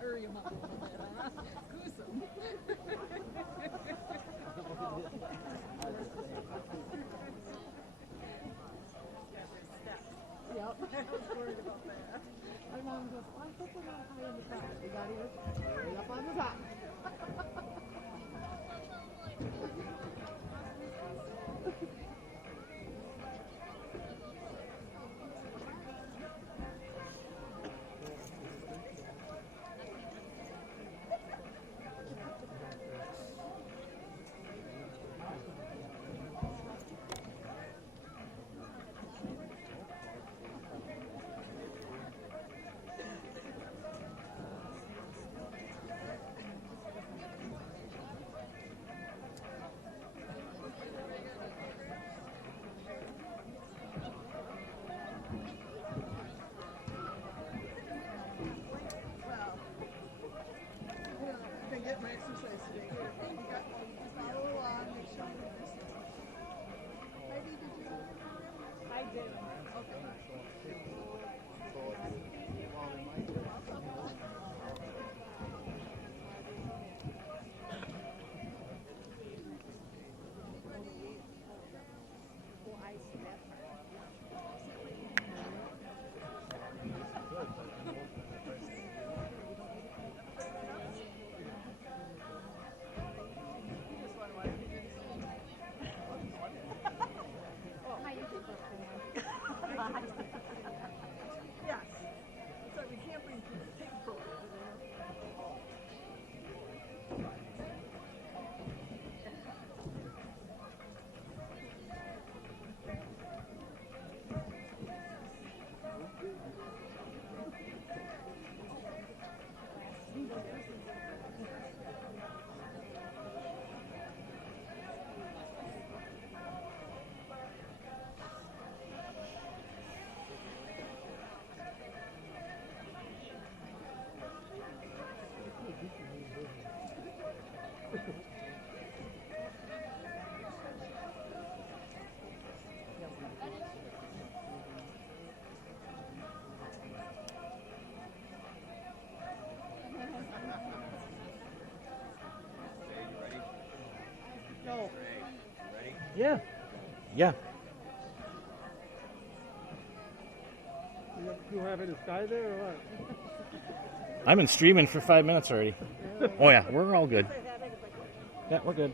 Hurry him up a little bit, huh? Goose him. Yep, I was worried about that. My mom goes, why is it not high on the top? We got here, right up on the top. Yeah. Yeah. You have any sky there or what? I've been streaming for 5 minutes already. Oh, yeah. We're all good. Yeah, we're good.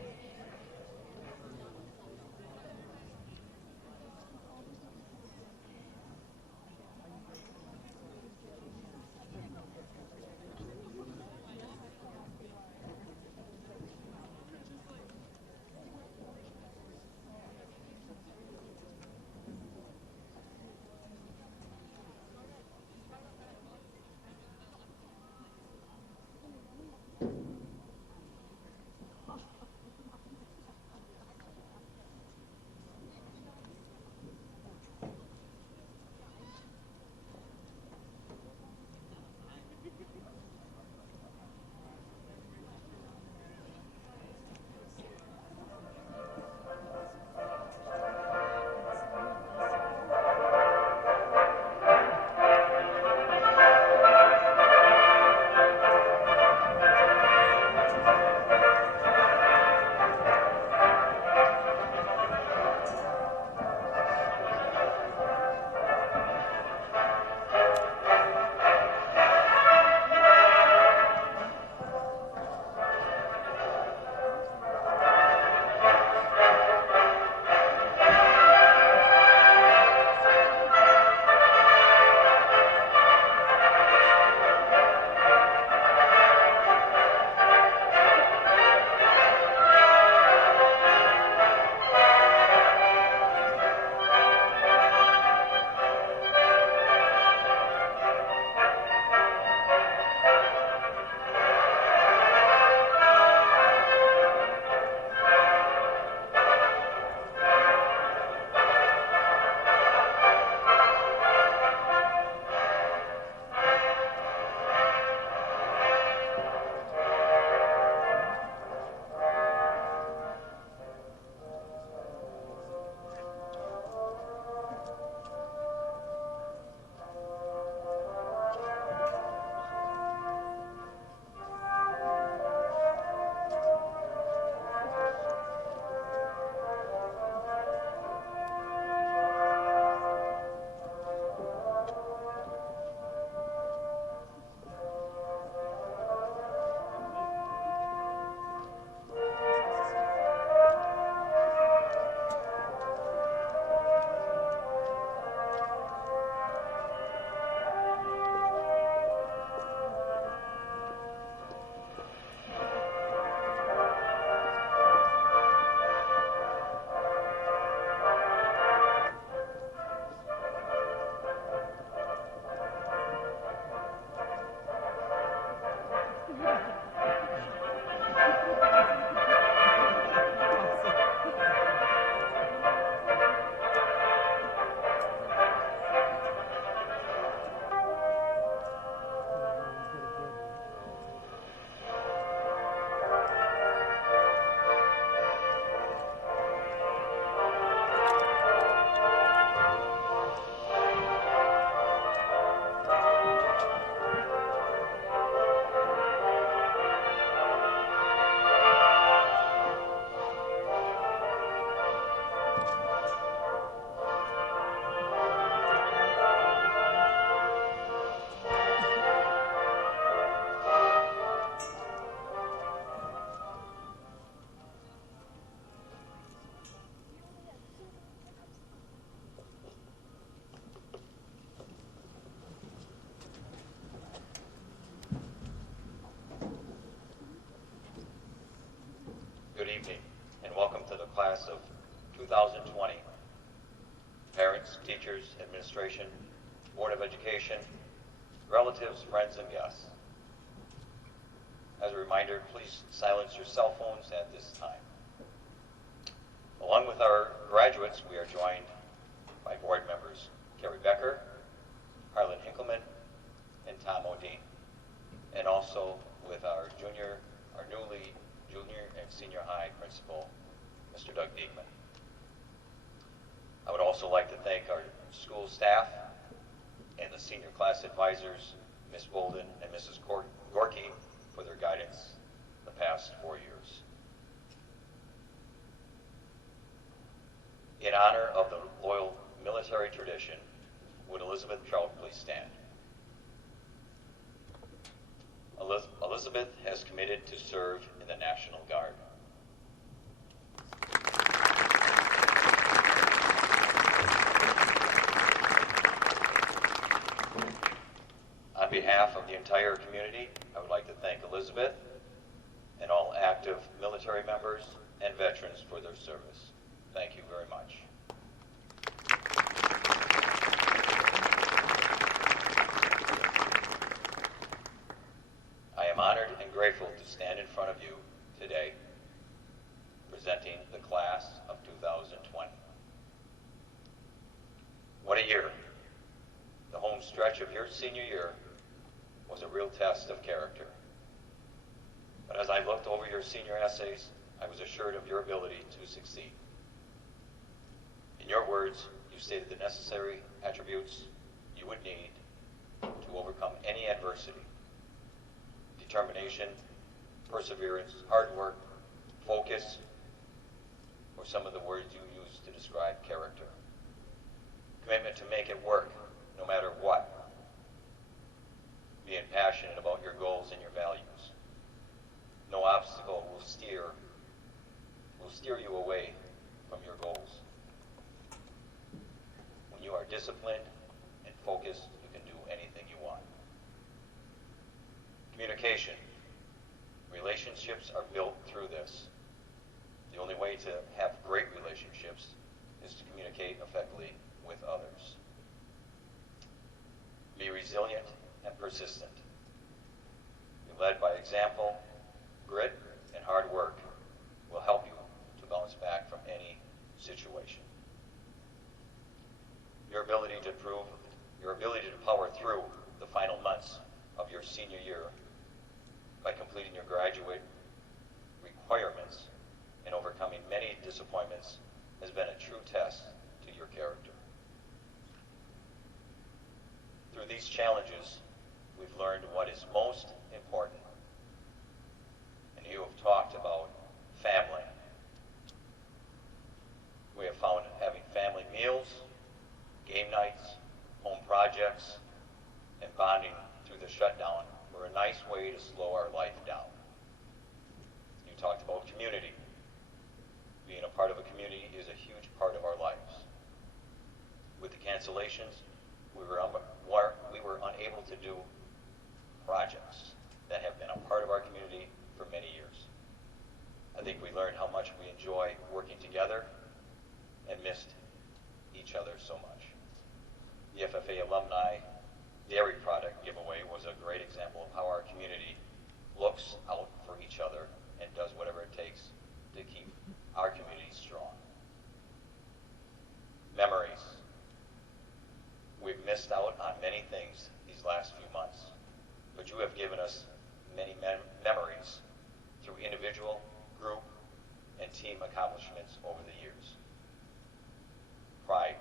evening, and welcome to the class of 2020. Parents, teachers, administration, Board of Education, relatives, friends, and guests. As a reminder, please silence your cell phones at this time. Along with our graduates, we are joined by board members Carrie Becker, Harlan Hinkleman, and Tom O'Dean, and also with our newly junior and senior high principal, Mr. Doug Diekman. I would also like to thank our school staff and the senior class advisors, Ms. Bolden and Mrs. Gorky, for their guidance the past 4 years. In honor of the loyal military tradition, would Elizabeth Trout please stand? Elizabeth has committed to serve in the National Guard. On behalf of the entire community, I would like to thank Elizabeth and all active military members and veterans for their service. Thank you very much. I am honored and grateful to stand in front of you today, presenting the class of 2020. What a year! The home stretch of your senior year was a real test of character. But as I looked over your senior essays, I was assured of your ability to succeed. In your words, you stated the necessary attributes you would need to overcome any adversity: determination, perseverance, hard work, focus, or some of the words you used to describe character. Commitment to make it work, no matter what. Being passionate about your goals and your values. No obstacle will steer you away from your goals. When you are disciplined and focused, you can do anything you want. Communication. Relationships are built through this. The only way to have great relationships is to communicate effectively with others. Be resilient and persistent. Be led by example. Grit and hard work will help you to bounce back from any situation. Your ability to power through the final months of your senior year by completing your graduate requirements and overcoming many disappointments has been a true test to your character. Through these challenges, we've learned what is most important. And you have talked about family. We have found having family meals, game nights, home projects, and bonding through the shutdown were a nice way to slow our life down. You talked about community. Being a part of a community is a huge part of our lives. With the cancellations, we were unable to do projects that have been a part of our community for many years. I think we learned how much we enjoy working together and missed each other so much. The FFA Alumni Dairy Product giveaway was a great example of how our community looks out for each other and does whatever it takes to keep our community strong. Memories. We've missed out on many things these last few months, but you have given us many memories through individual, group, and team accomplishments over the years. Pride.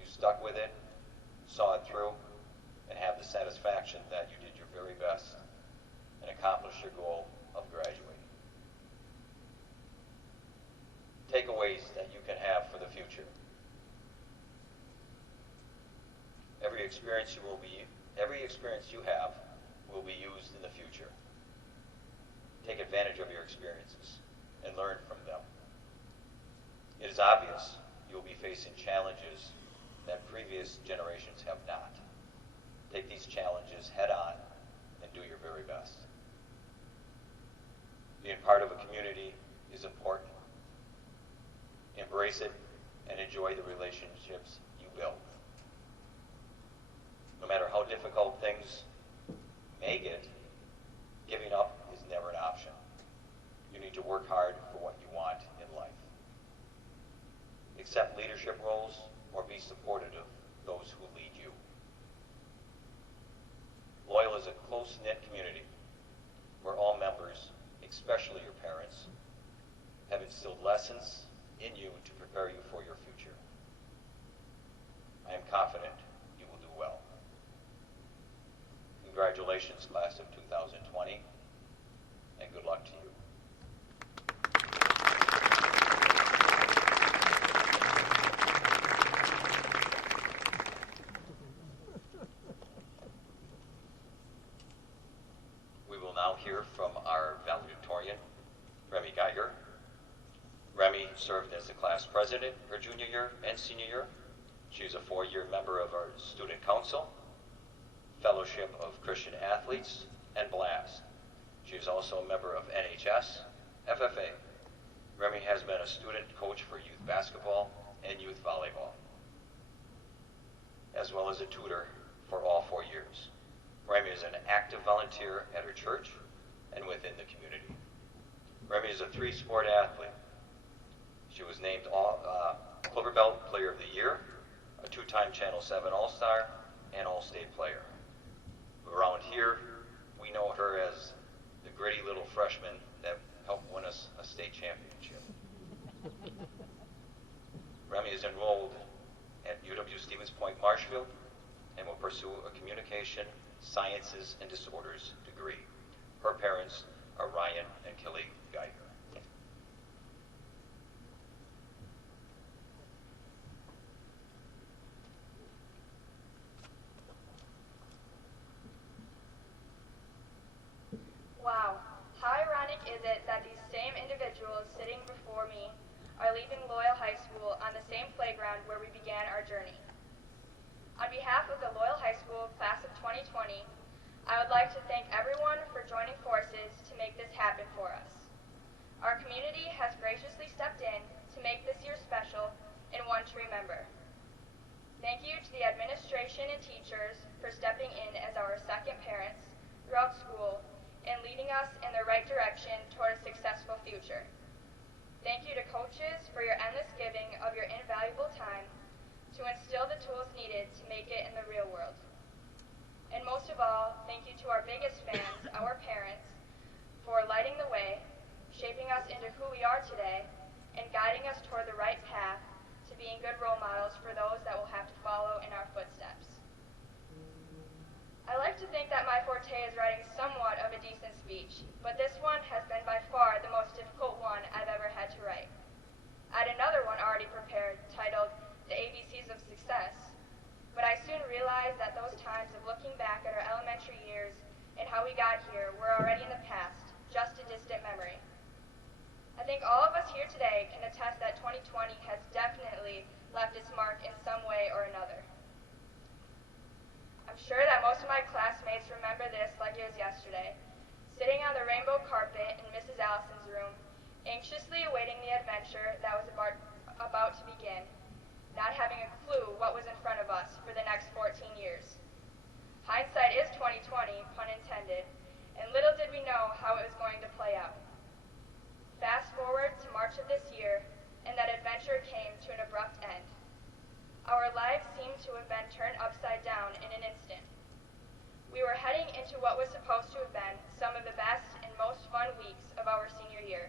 You stuck with it, saw it through, and have the satisfaction that you did your very best and accomplished your goal of graduating. Takeaways that you can have for the future. Every experience you have will be used in the future. Take advantage of your experiences and learn from them. It is obvious you will be facing challenges that previous generations have not. Take these challenges head on and do your very best. Being part of a community is important. Embrace it and enjoy the relationships you build. No matter how difficult things may get, giving up is never an option. You need to work hard for what you want in life. Accept leadership roles or be supportive of those who lead you. Loyal is a close-knit community where all members, especially your parents, have instilled lessons in you to prepare you for your future. I am confident you will do well. Congratulations, class of 2020, and good luck to you. We will now hear from our valedictorian, Remy Geiger. Remy served as the class president her junior year and senior year. She is a 4-year member of our student council, Fellowship of Christian Athletes, and BLAST. She is also a member of NHS, FFA. Remy has been a student coach for youth basketball and youth volleyball, as well as a tutor for all 4 years. Remy is an active volunteer at her church and within the community. Remy is a 3-sport athlete. She was named Clover Belt Player of the Year, a 2-time Channel 7 All-Star, and All-State player. Around here, we know her as the gritty little freshman that helped win us a state championship. Remy is enrolled at UW Stevens Point Marshfield and will pursue a communication, sciences, and disorders degree. Her parents are Ryan and Kelly Geiger. Wow, how ironic is it that these same individuals sitting before me are leaving Loyal High School on the same playground where we began our journey. On behalf of the Loyal High School class of 2020, I would like to thank everyone for joining forces to make this happen for us. Our community has graciously stepped in to make this year special and one to remember. Thank you to the administration and teachers for stepping in as our second parents throughout school and leading us in the right direction toward a successful future. Thank you to coaches for your endless giving of your invaluable time to instill the tools needed to make it in the real world. And most of all, thank you to our biggest fans, our parents, for lighting the way, shaping us into who we are today, and guiding us toward the right path to being good role models for those that will have to follow in our footsteps. I like to think that my forte is writing somewhat of a decent speech, but this one has been by far the most difficult one I've ever had to write. I had another one already prepared, titled The ABCs of Success, but I soon realized that those times of looking back at our elementary years and how we got here were already in the past, just a distant memory. I think all of us here today can attest that 2020 has definitely left its mark in some way or another. I'm sure that most of my classmates remember this like it was yesterday, sitting on the rainbow carpet in Mrs. Allison's room, anxiously awaiting the adventure that was about to begin, not having a clue what was in front of us for the next 14 years. Hindsight is 2020, pun intended, and little did we know how it was going to play out. Fast forward to March of this year, and that adventure came to an abrupt end. Our lives seemed to have been turned upside down in an instant. We were heading into what was supposed to have been some of the best and most fun weeks of our senior year.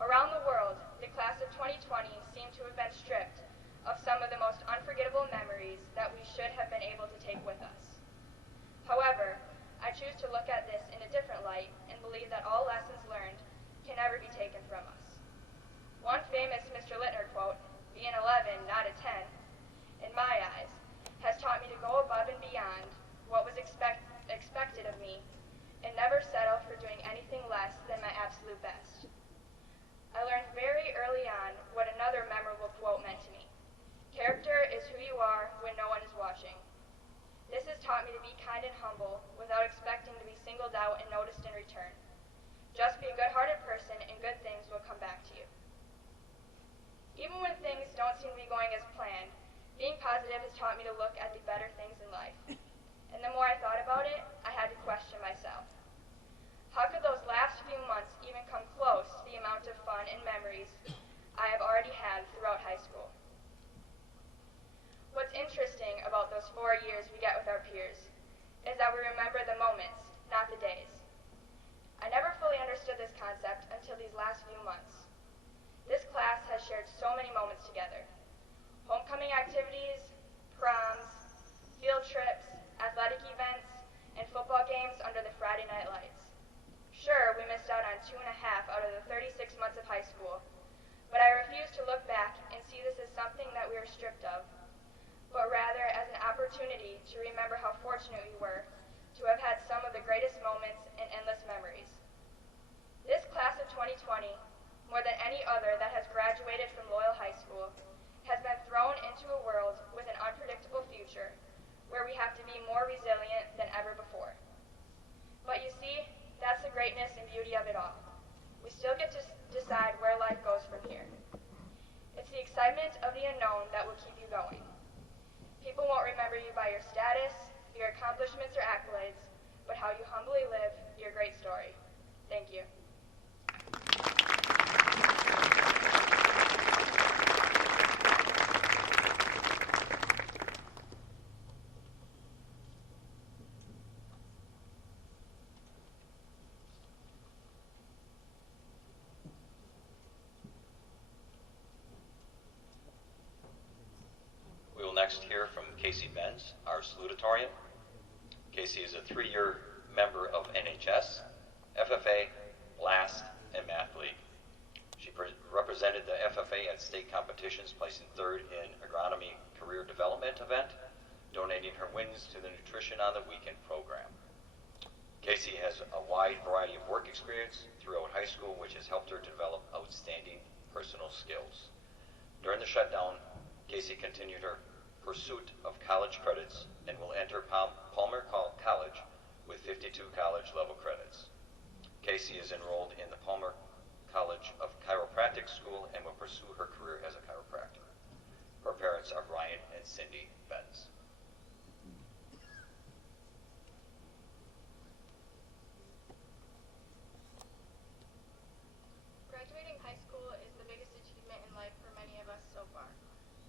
Around the world, the class of 2020 seemed to have been stripped of some of the most unforgettable memories that we should have been able to take with us. However, I choose to look at this in a different light and believe that all lessons learned can never be taken from us. One famous Mr. Littner quote, "Be an 11, not a 10," in my eyes, has taught me to go above and beyond what was expected of me and never settle for doing anything less than my absolute best. I learned very early on what another memorable quote meant to me. Character is who you are when no one is watching. This has taught me to be kind and humble without expecting to be singled out and noticed in return. Just be a good-hearted person and good things will come back to you. Even when things don't seem to be going as planned, being positive has taught me to look at the better things in life. And the more I thought about it, I had to question myself. How could those last few months even come close to the amount of fun and memories I have already had throughout high school? What's interesting about those 4 years we get with our peers is that we remember the moments, not the days. I never fully understood this concept until these last few months. This class has shared so many moments together. Homecoming activities, proms, field trips, athletic events, and football games under the Friday night lights. Sure, we missed out on 2.5 out of the 36 months of high school, but I refuse to look back and see this as something that we were stripped of, but rather as an opportunity to remember how fortunate we were to have had some of the greatest moments and endless memories. This class of 2020, more than any other that has graduated from Loyal High School, has been thrown into a world with an unpredictable future where we have to be more resilient than ever before. But you see, that's the greatness and beauty of it all. We still get to decide where life goes from here. It's the excitement of the unknown that will keep you going. People won't remember you by your status, your accomplishments or accolades, but how you humbly live your great story. Thank you. We will next hear from Casey Benz, our salutatorian. Casey is a 3-year member of NHS, FFA, Blast, and Math League. She represented the FFA at state competitions, placing 3rd in agronomy career development event, donating her wins to the Nutrition on the Weekend program. Casey has a wide variety of work experience throughout high school, which has helped her to develop outstanding personal skills. During the shutdown, Casey continued her pursuit of college credits and will enter Palmer College with 52 college-level credits. Casey is enrolled in the Palmer College of Chiropractic School and will pursue her career as a chiropractor. Her parents are Brian and Cindy Benz. Graduating high school is the biggest achievement in life for many of us so far.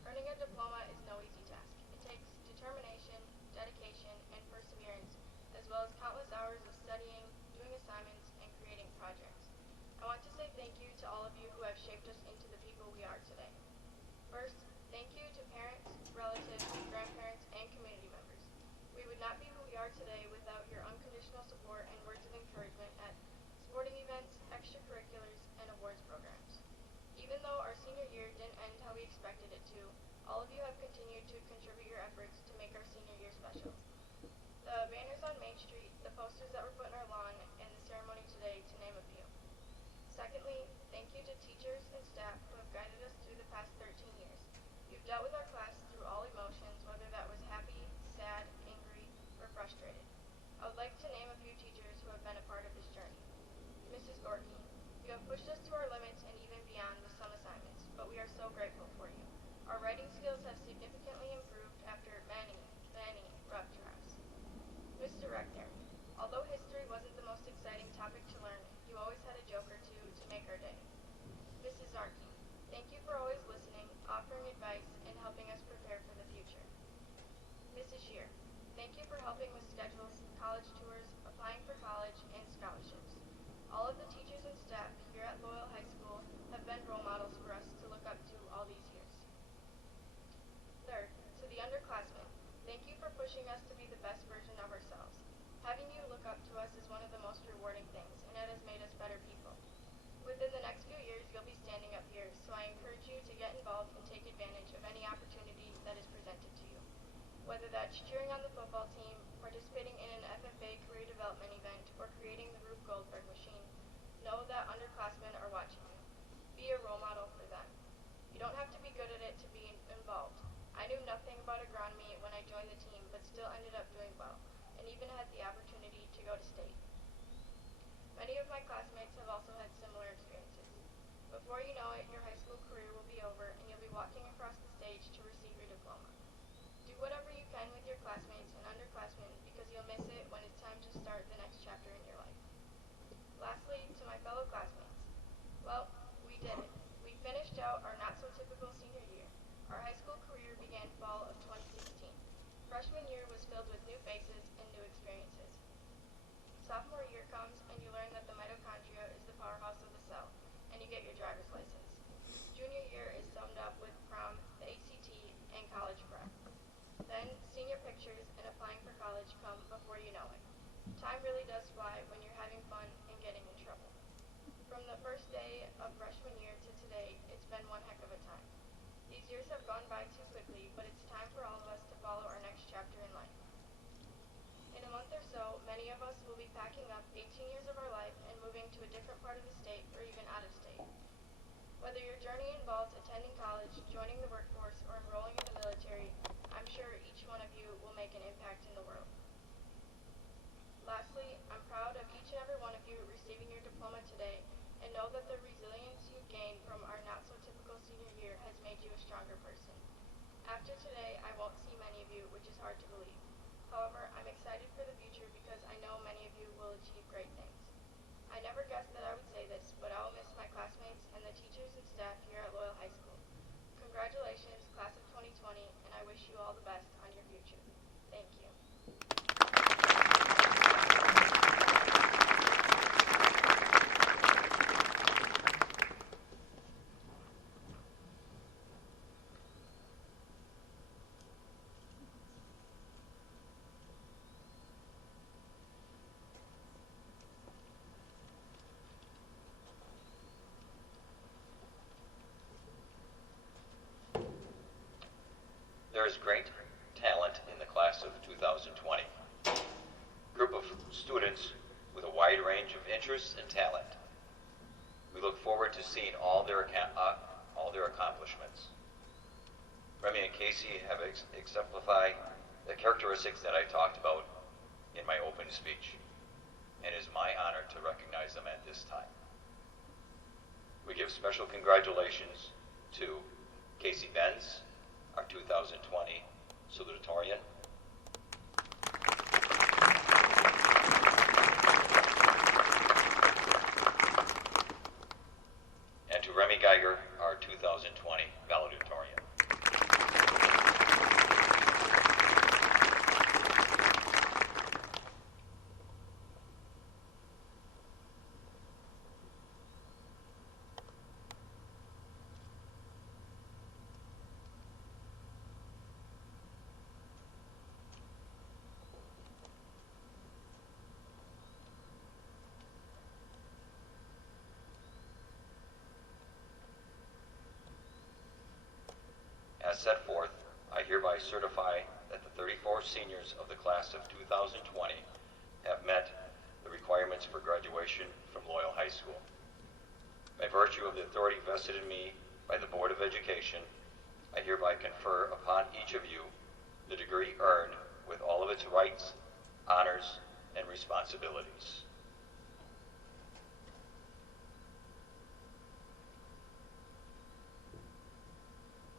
Earning a diploma is no easy task. It takes determination, dedication, and perseverance, as well as countless hours of studying, doing assignments, and creating projects. I want to say thank you to all of you who have shaped us into the people we are today. First, thank you to parents, relatives, grandparents, and community members. We would not be who we are today without your unconditional support and words of encouragement at sporting events, extracurriculars, and awards programs. Even though our senior year didn't end how we expected it to, all of you have continued to contribute your efforts to make our senior year special. The banners on Main Street, the posters that were put in our lawn, and the ceremony today, to name a few. Secondly, thank you to teachers and staff who have guided us through the past 13 years. You've dealt with our class through all emotions, whether that was happy, sad, angry, or frustrated. I would like to name a few teachers who have been a part of this journey. Mrs. Gorky, you have pushed us to our limits and even beyond with some assignments, but we are so grateful for you. Our writing skills have significantly improved after many, many rough drafts. Mr. Rector, although history wasn't the most exciting topic to learn, you always had a joke or two to make our day. Mrs. Zarkey, thank you for always listening, offering advice, and helping us prepare for the future. Mrs. Shear, thank you for helping with schedules, college tours, applying for college, and scholarships. All of the teachers and staff here at Loyal High School have been role models for us to look up to all these years. Third, to the underclassmen, thank you for pushing us to be the best version of ourselves. Having you look up to us is one of the most rewarding things, and it has made us better people. Within the next few years, you'll be standing up here, so I encourage you to get involved and take advantage of any opportunity that is presented to you. Whether that's cheering on the football team, participating in an FFA career development event, or creating the Rube Goldberg machine, know that underclassmen are watching you. Be a role model for them. You don't have to be good at it to be involved. I knew nothing about agronomy when I joined the team, but still ended up doing well, and even had the opportunity to go to state. Many of my classmates have also had similar experiences. Before you know it, your high school career will be over and you'll be walking across the stage to receive your diploma. Do whatever you can with your classmates and underclassmen because you'll miss it when it's time to start the next chapter in your life. Lastly, to my fellow classmates, well, we did it. We finished out our not-so-typical senior year. Our high school career began fall of 2016. Freshman year was filled with new faces and new experiences. Sophomore year comes and you learn that the mitochondria is the powerhouse of the cell, and you get your driver's license. Junior year is summed up with prom, the ACT, and college prep. Then senior pictures and applying for college come before you know it. Time really does fly when you're having fun and getting in trouble. From the first day of freshman year to today, it's been one heck of a time. These years have gone by too quickly, but it's time for all of us to follow our next chapter in life. In a month or so, many of us will be packing up 18 years of our life and moving to a different part of the state or even out of state. Whether your journey involves attending college, joining the workforce, or enrolling in the military, I'm sure each one of you will make an impact in the world. Lastly, I'm proud of each and every one of you receiving your diploma today and know that the resilience you've gained from our not-so-typical senior year has made you a stronger person. After today, I won't see many of you, which is hard to believe. However, I'm excited for the future because I know many of you will achieve great things. I never guessed that I would say this, but I will miss my classmates and the teachers and staff here at Loyal High School. Congratulations, class of 2020, and I wish you all the best on your future. Thank you. There is great talent in the class of 2020. Group of students with a wide range of interests and talent. We look forward to seeing all their accomplishments. Remy and Casey have exemplified the characteristics that I talked about in my opening speech, and it is my honor to recognize them at this time. We give special congratulations to Casey Benz, our 2020 salutatorian. And to Remy Geiger, our 2020 valedictorian. As set forth, I hereby certify that the 34 seniors of the class of 2020 have met the requirements for graduation from Loyal High School. By virtue of the authority vested in me by the Board of Education, I hereby confer upon each of you the degree earned with all of its rights, honors, and responsibilities.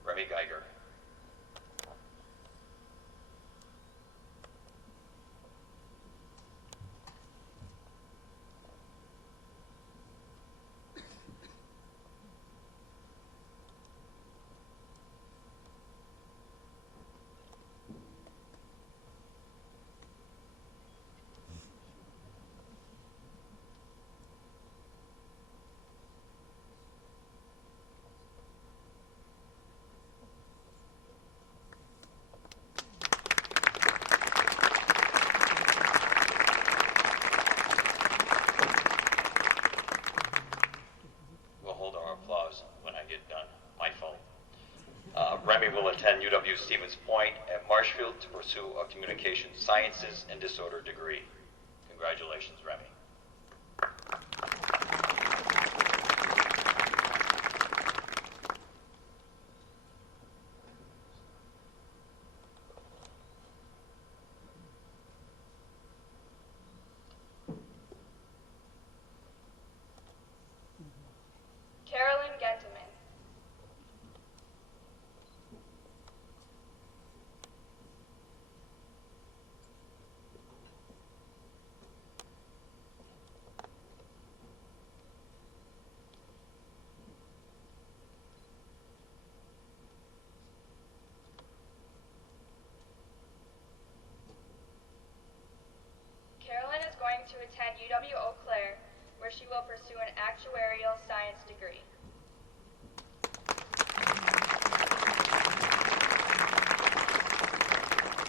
Remy Geiger. Remy will attend UW Stevens Point at Marshfield to pursue a communication sciences and disorder degree. Congratulations, Remy. will pursue an actuarial science degree.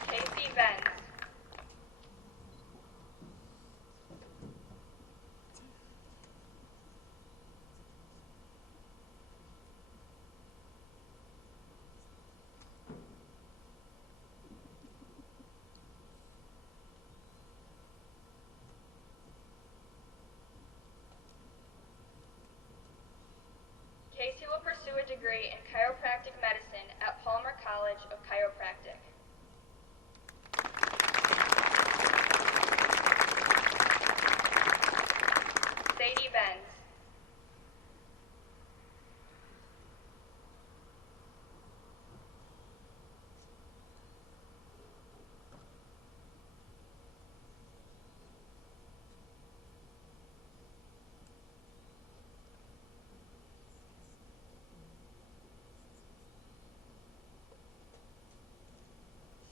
Casey Venz. Casey will pursue a degree in chiropractic medicine at Palmer College of Chiropractic. Sadie Benz.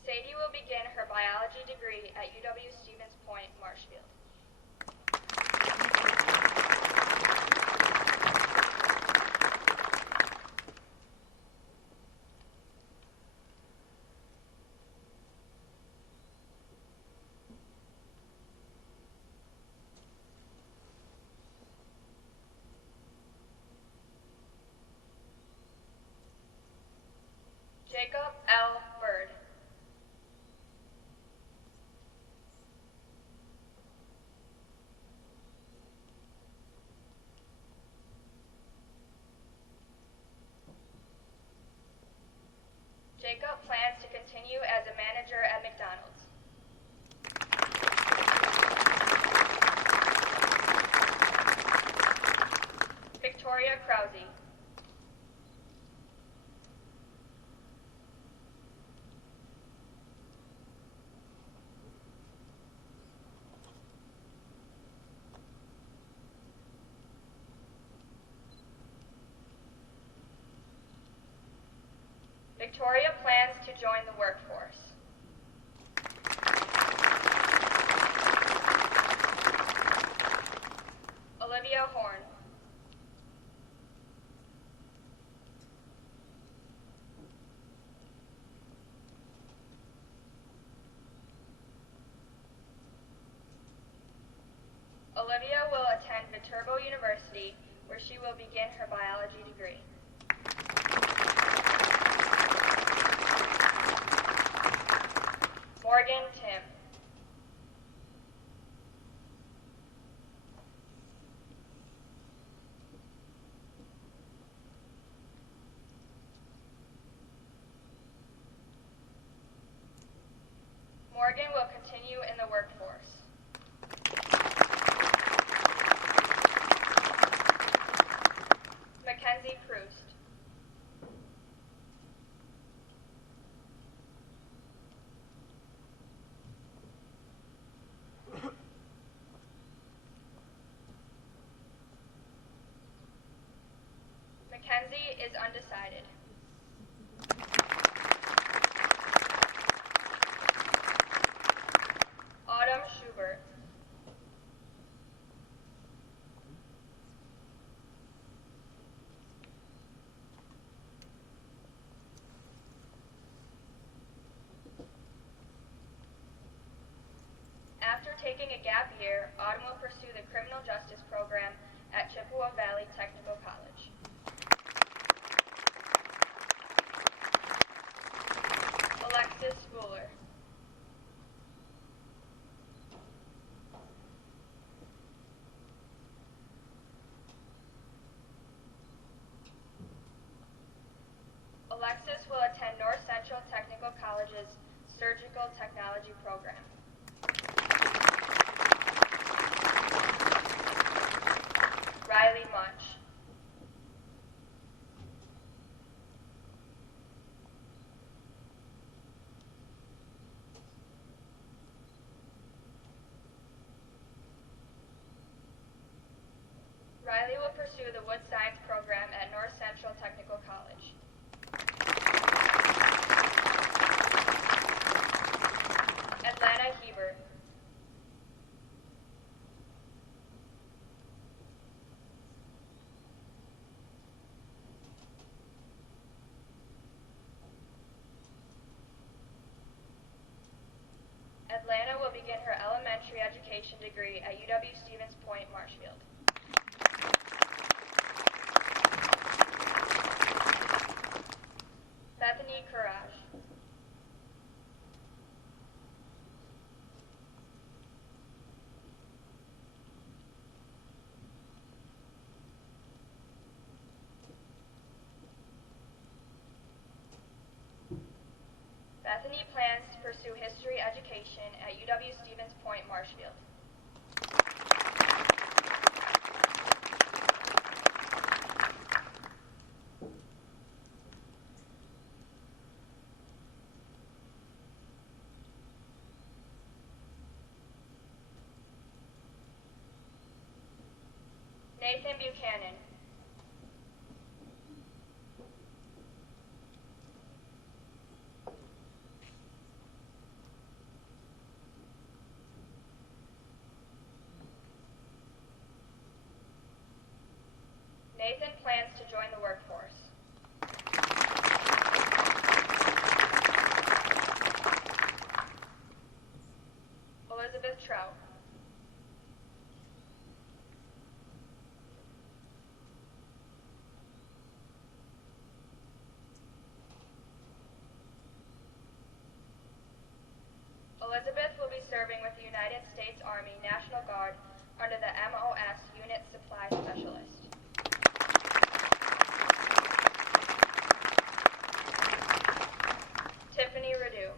Sadie will begin her biology degree at UW Stevens Point, Marshfield. Jacob L. Bird. Jacob plans to continue as a manager at McDonald's. Victoria Krause. Victoria plans to join the workforce. Olivia Horn. Olivia will attend Viterbo University, where she will begin her biology degree. Morgan Tim. Morgan will continue in the workforce. Mackenzie Proust. Mackenzie is undecided. Autumn Schubert. After taking a gap year, Autumn will pursue the criminal justice program at Chippewa Valley Technical College. Alexis Schooler. Alexis will attend North Central Technical College's Surgical Technology program. Riley Munch. Riley will pursue the Wood Science program at North Central Technical College. Atlanta Hebert. begin her elementary education degree at UW-Stevens Point, Marshfield. Bethany Courage. Bethany plans to pursue history education at UW-Stevens Point, Marshfield. Nathan Buchanan. Nathan plans to join the workforce. Elizabeth Trout. Elizabeth will be serving with the United States Army National Guard under the MOS Unit Supply Specialist. Tiffany Radu.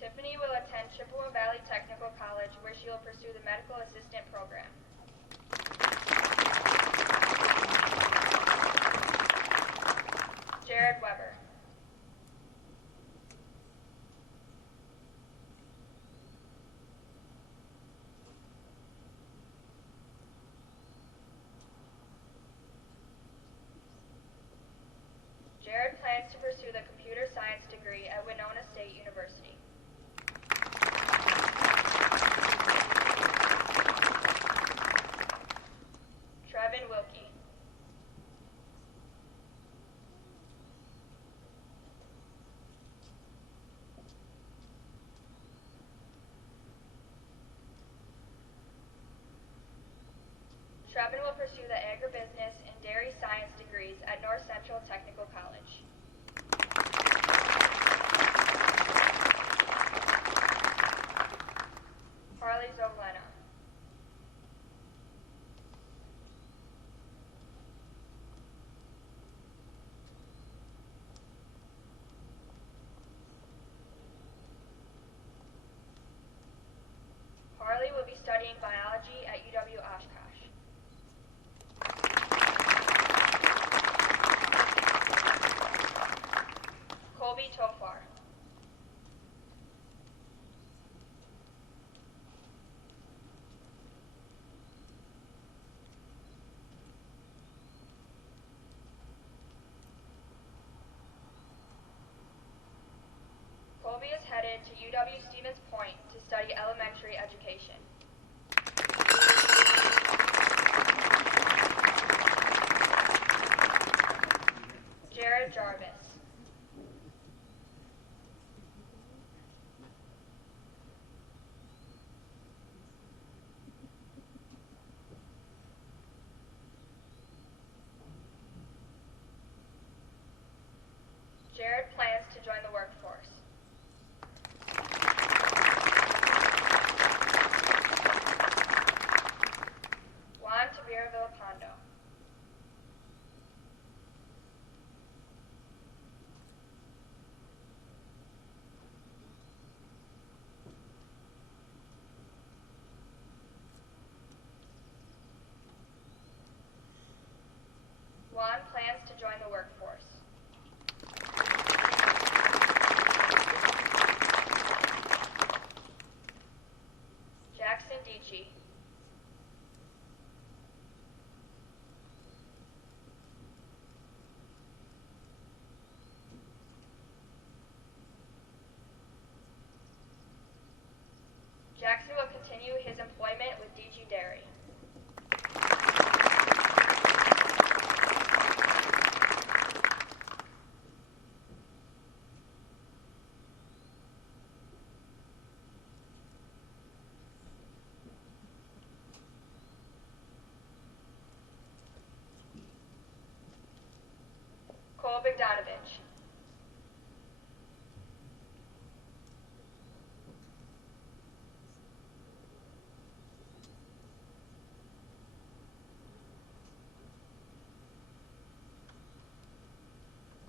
Tiffany will attend Chippewa Valley Technical College, where she will pursue the medical assistant program. Jared Weber. Jared plans to pursue the computer science degree at Winona State University. Trevin Wilkie. Trevin will pursue the agribusiness and dairy science degrees at North Central Technical College. Harley Zoglena. Harley will be studying biology at UW Oshkosh. Colby Tofar. Colby is headed to UW-Stevens Point to study elementary education. Jared Jarvis. Jared plans to join the workforce. Juan Tavira Villapando. Bogdanovich.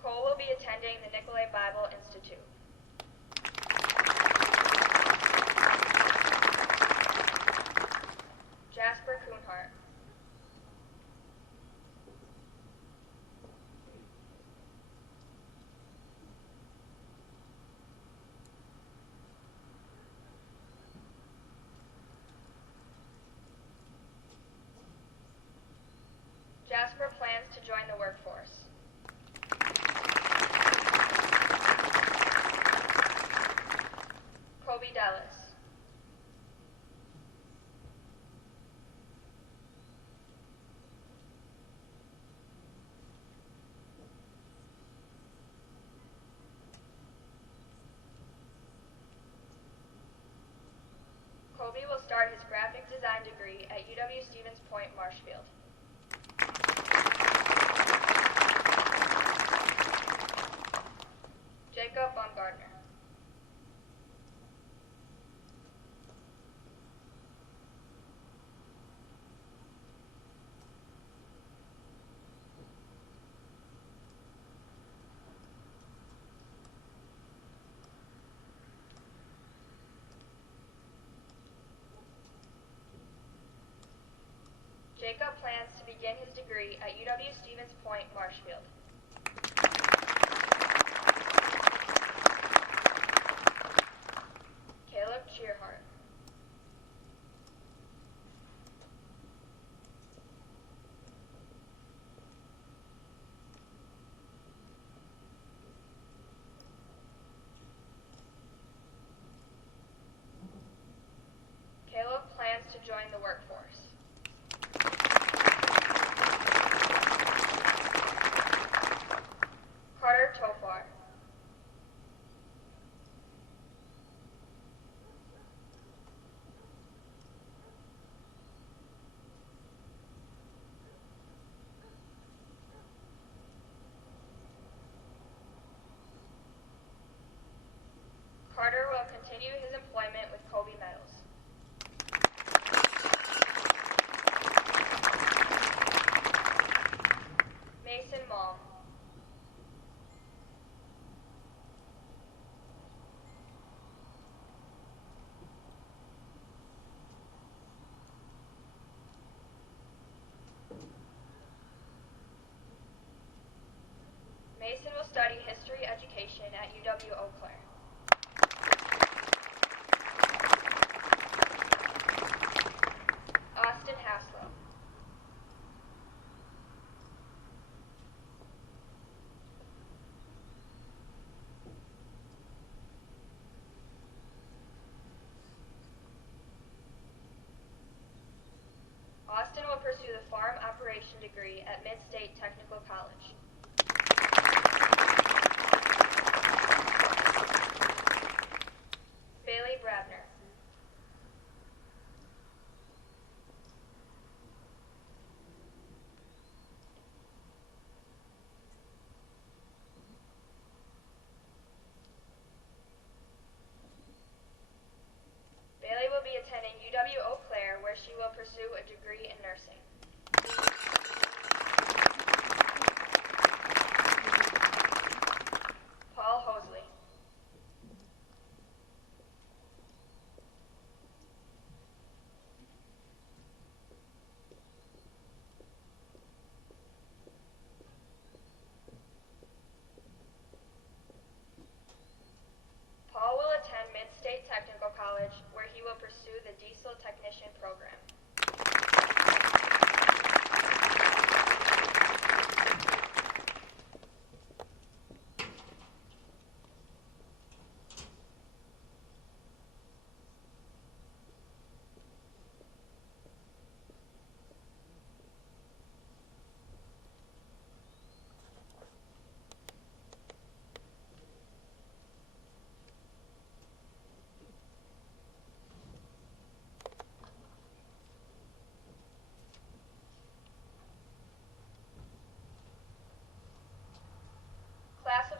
Cole will be attending the Nicolay Bible Institute. Jasper Kuhnhart. Jasper plans to join the workforce. Kobe Dallas. Kobe will start his graphic design degree at UW-Stevens Point, Marshfield. Jacob Baumgartner. Jacob plans to begin his degree at UW-Stevens Point, Marshfield. Caleb Cheerhart. Caleb plans to join the workforce. Carter Tofar. Carter will continue his employment with Kobe Metals. Mason Malm. Mason will study history education at UW-Eau Claire. Austin Haslow. Austin will pursue the farm operation degree at Mid-State Technical College. Bailey Bradner. Bailey will be attending UW-Eau Claire, where she will pursue a degree in nursing.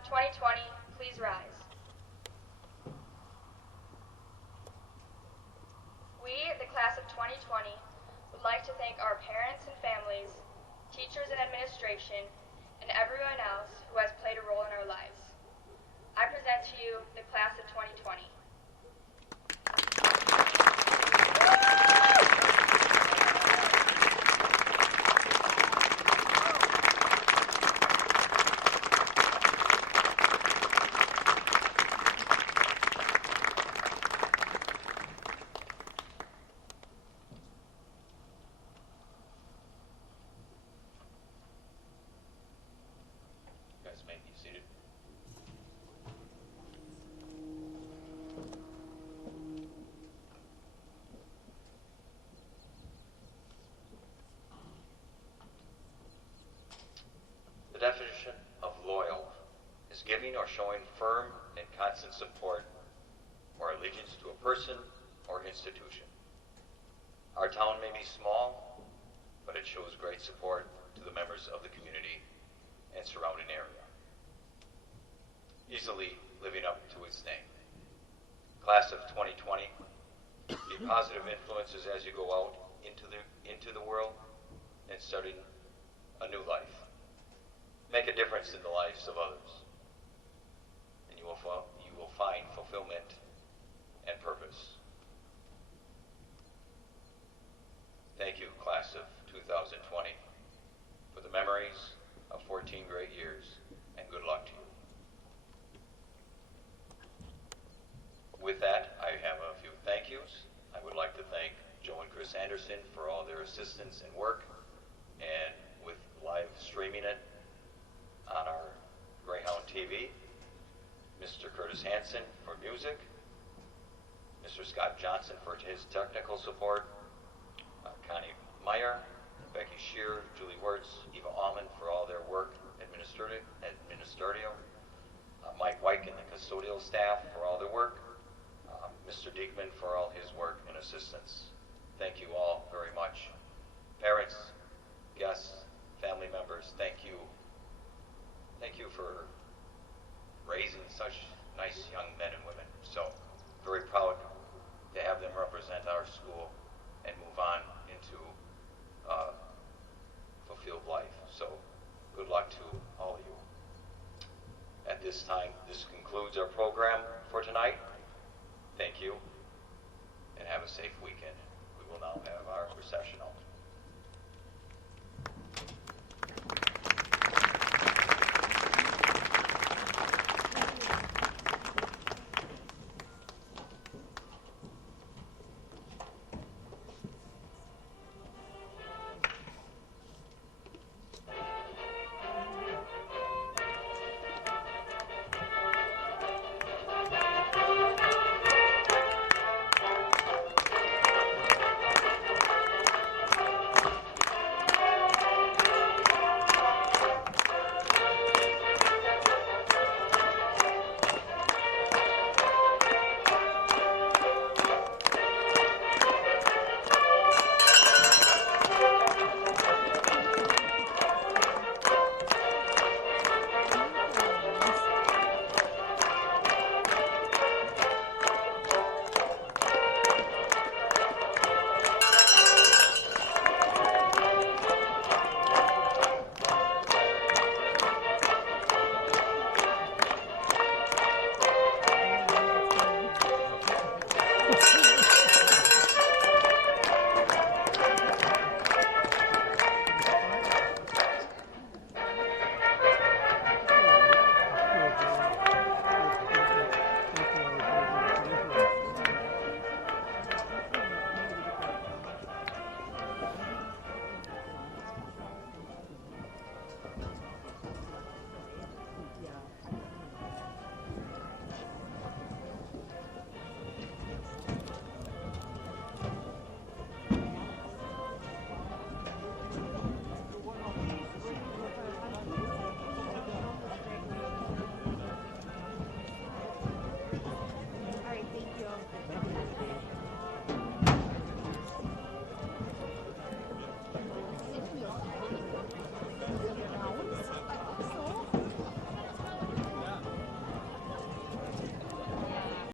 2020, please rise. We, the class of 2020, would like to thank our parents and families, teachers and administration, and everyone else who has played a role in our lives. I present to you the class of 2020. The definition of loyal is giving or showing firm and constant support or allegiance to a person or institution. Our town may be small, but it shows great support to the members of the community and surrounding area. Easily living up to its name. Class of 2020, be positive influences as you go out into the world and starting a new life. Make a difference in the lives of others, and you will find fulfillment and purpose. Thank you, class of 2020, for the memories of 14 great years, and good luck to you. With that, I have a few thank yous. I would like to thank Joe and Chris Anderson for all their assistance and work, and with live streaming it on our Greyhound TV, Mr. Curtis Hansen for music, Mr. Scott Johnson for his technical support, Connie Meyer, Becky Shear, Julie Wirtz, Eva Allman for all their work administrative, Mike White and the custodial staff for all their work, Mr. Diekman for all his work and assistance. Thank you all very much. Parents, guests, family members, thank you. Thank you for raising such nice young men and women. So, very proud to have them represent our school and move on into fulfilled life. So, good luck to all of you. At this time, this concludes our program for tonight. Thank you, and have a safe weekend. We will now have our recessional. Thank you.